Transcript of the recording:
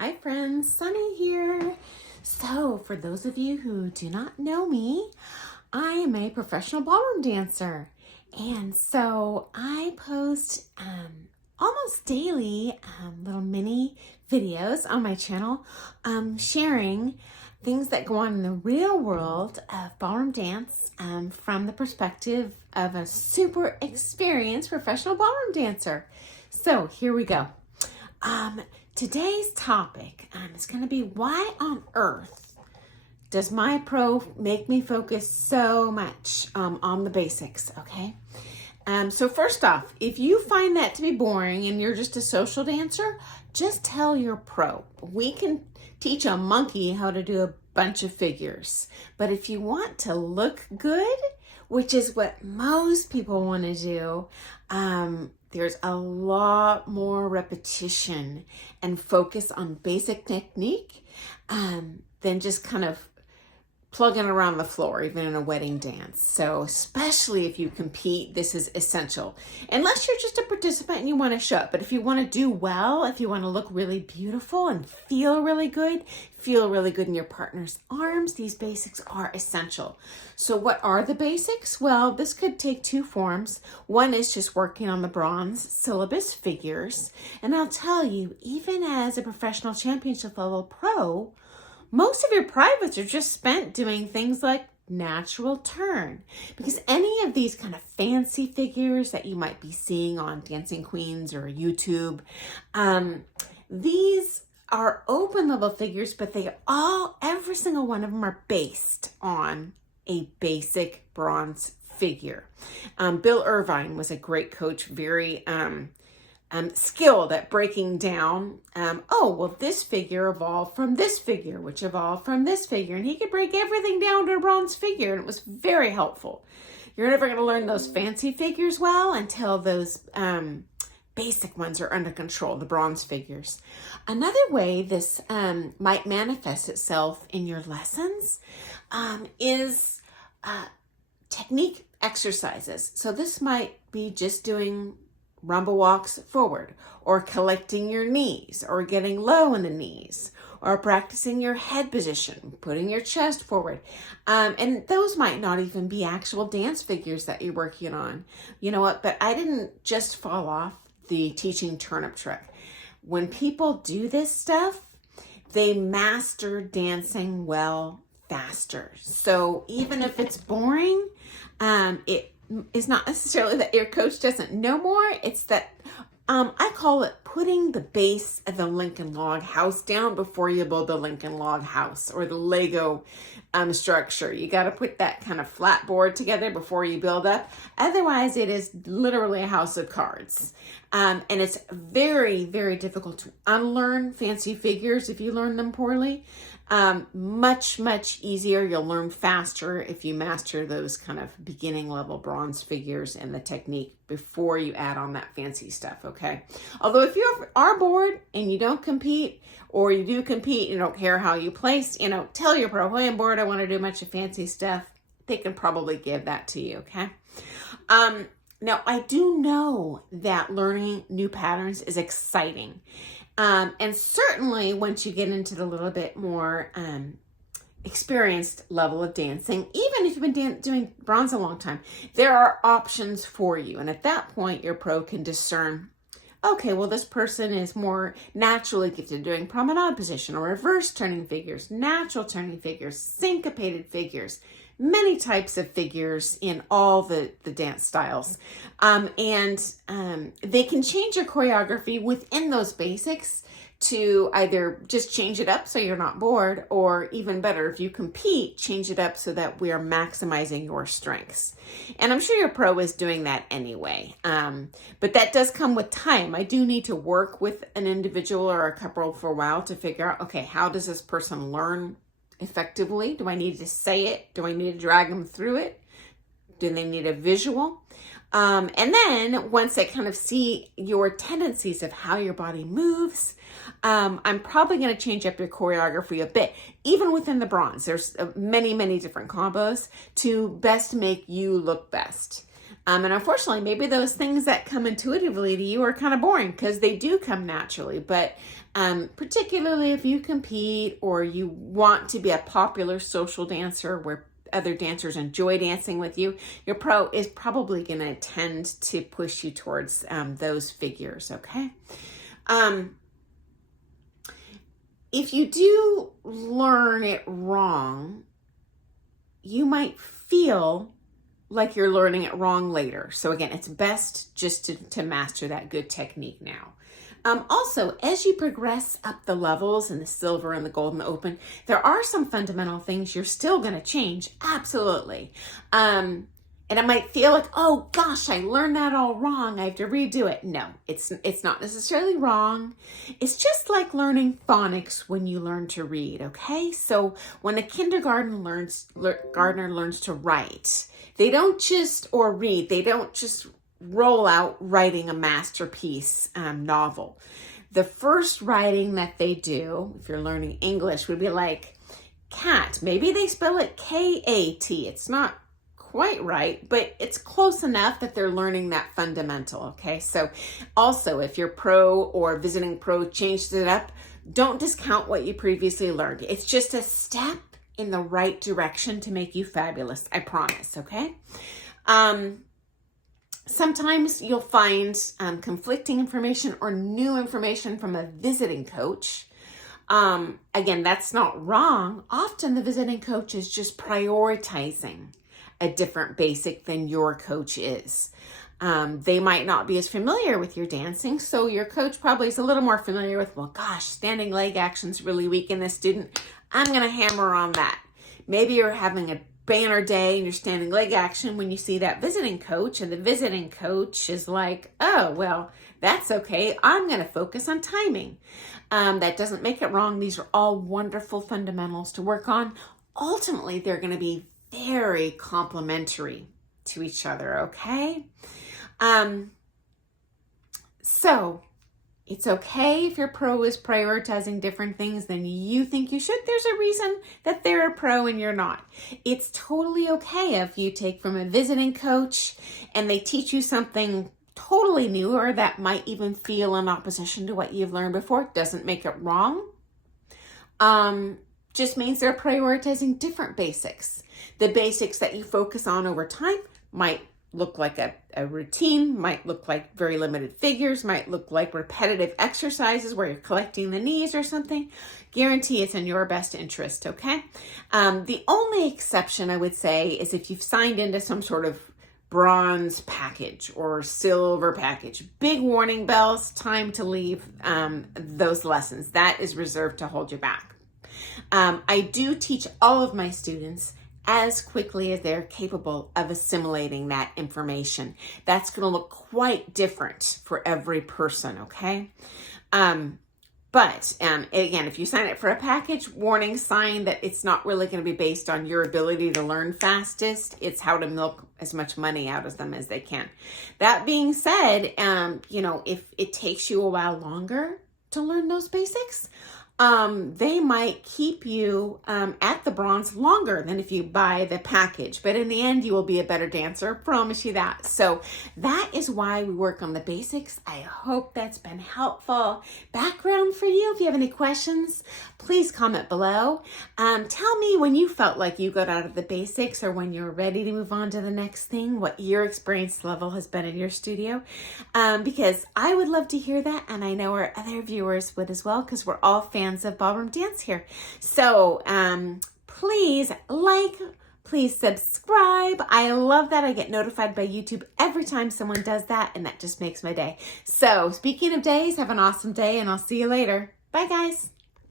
Hi friends, Sunny here. So for those of you who do not know me, I am a professional ballroom dancer. And so I post almost daily little mini videos on my channel sharing things that go on in the real world of ballroom dance from the perspective of a super experienced professional ballroom dancer. So here we go. Today's topic is going to be why on earth does my pro make me focus so much on the basics, okay? So first off, if you find that to be boring and you're just a social dancer, just tell your pro. We can teach a monkey how to do a bunch of figures. But if you want to look good, which is what most people want to do, there's a lot more repetition and focus on basic technique than just kind of plugging around the floor, even in a wedding dance. So especially if you compete, this is essential. Unless you're just a participant and you want to show up. But if you want to do well, if you want to look really beautiful and feel really good in your partner's arms, these basics are essential. So what are the basics? Well, this could take two forms. One is just working on the bronze syllabus figures. And I'll tell you, even as a professional championship level pro, most of your privates are just spent doing things like natural turn, because any of these kind of fancy figures that you might be seeing on Dancing Queens or YouTube, these are open level figures, but every single one of them are based on a basic bronze figure. Bill Irvine was a great coach, very skilled at breaking down, this figure evolved from this figure, which evolved from this figure. And he could break everything down to a bronze figure, and it was very helpful. You're never going to learn those fancy figures well until those basic ones are under control, the bronze figures. Another way this might manifest itself in your lessons is technique exercises. So this might be just doing rumble walks forward, or collecting your knees, or getting low in the knees, or practicing your head position, putting your chest forward. And those might not even be actual dance figures that you're working on. You know what? But I didn't just fall off the teaching turnip trick. When people do this stuff, they master dancing well faster. So even if it's boring, it's not necessarily that your coach doesn't know more. It's that I call it putting the base of the Lincoln log house down before you build the Lincoln log house, or the Lego structure. You got to put that kind of flat board together before you build up. Otherwise, it is literally a house of cards. And it's very, very difficult to unlearn fancy figures if you learn them poorly. Much, much easier. You'll learn faster if you master those kind of beginning level bronze figures and the technique before you add on that fancy stuff, okay? Although if you are bored and you don't compete, or you do compete, you don't care how you place, tell your pro, hey, I'm bored, I want to do a bunch of fancy stuff. They can probably give that to you, okay? Now, I do know that learning new patterns is exciting. And certainly once you get into the little bit more experienced level of dancing, even if you've been doing bronze a long time, there are options for you. And at that point, your pro can discern, okay, well, this person is more naturally gifted doing promenade position, or reverse turning figures, natural turning figures, syncopated figures, many types of figures in all the dance styles. And they can change your choreography within those basics to either just change it up so you're not bored, or even better, if you compete, change it up so that we are maximizing your strengths. And I'm sure your pro is doing that anyway. But that does come with time. I do need to work with an individual or a couple for a while to figure out, okay, how does this person learn effectively? Do I need to say it? Do I need to drag them through it? Do they need a visual? And then once I kind of see your tendencies of how your body moves, I'm probably going to change up your choreography a bit. Even within the bronze, there's many, many different combos to best make you look best. And unfortunately, maybe those things that come intuitively to you are kind of boring because they do come naturally. But particularly if you compete or you want to be a popular social dancer where other dancers enjoy dancing with you, your pro is probably going to tend to push you towards those figures, okay? If you do learn it wrong, you might feel like you're learning it wrong later. So again, it's best just to master that good technique now. Also, as you progress up the levels in the silver and the gold and the open, there are some fundamental things you're still going to change. Absolutely. And it might feel like, oh gosh, I learned that all wrong. I have to redo it. No, it's not necessarily wrong. It's just like learning phonics when you learn to read, okay? So when a kindergartner learns to write, they don't just roll out writing a masterpiece novel. The first writing that they do, if you're learning English, would be like cat. Maybe they spell it K-A-T. It's not quite right, but it's close enough that they're learning that fundamental, okay? So also, if your pro or visiting pro changed it up, don't discount what you previously learned. It's just a step in the right direction to make you fabulous, I promise, okay? Sometimes you'll find conflicting information or new information from a visiting coach. Again, that's not wrong. Often the visiting coach is just prioritizing a different basic than your coach is. They might not be as familiar with your dancing, so your coach probably is a little more familiar with, well, gosh, standing leg action's really weak in this student. I'm going to hammer on that. Maybe you're having a banner day and you're standing leg action when you see that visiting coach, and the visiting coach is like, oh, well, that's okay. I'm going to focus on timing. That doesn't make it wrong. These are all wonderful fundamentals to work on. Ultimately, they're going to be very complementary to each other, okay? So it's okay if your pro is prioritizing different things than you think you should. There's a reason that they're a pro and you're not. It's totally okay if you take from a visiting coach and they teach you something totally new or that might even feel in opposition to what you've learned before. Doesn't make it wrong. Just means they're prioritizing different basics. The basics that you focus on over time might look like a routine, might look like very limited figures, might look like repetitive exercises where you're collecting the knees or something. Guarantee it's in your best interest, okay? The only exception I would say is if you've signed into some sort of bronze package or silver package. Big warning bells, time to leave those lessons. That is reserved to hold you back. I do teach all of my students as quickly as they're capable of assimilating that information. That's going to look quite different for every person, okay? But again, if you sign up for a package, warning sign that it's not really going to be based on your ability to learn fastest. It's how to milk as much money out of them as they can. That being said, if it takes you a while longer to learn those basics, they might keep you at the bronze longer than if you buy the package. But in the end, you will be a better dancer. Promise you that. So that is why we work on the basics. I hope that's been helpful background for you. If you have any questions, please comment below. Tell me when you felt like you got out of the basics or when you're ready to move on to the next thing, what your experience level has been in your studio. Because I would love to hear that. And I know our other viewers would as well, because we're all fans of ballroom dance here. So please please subscribe. I love that. I get notified by YouTube every time someone does that, and that just makes my day. So speaking of days, have an awesome day, and I'll see you later. Bye, guys.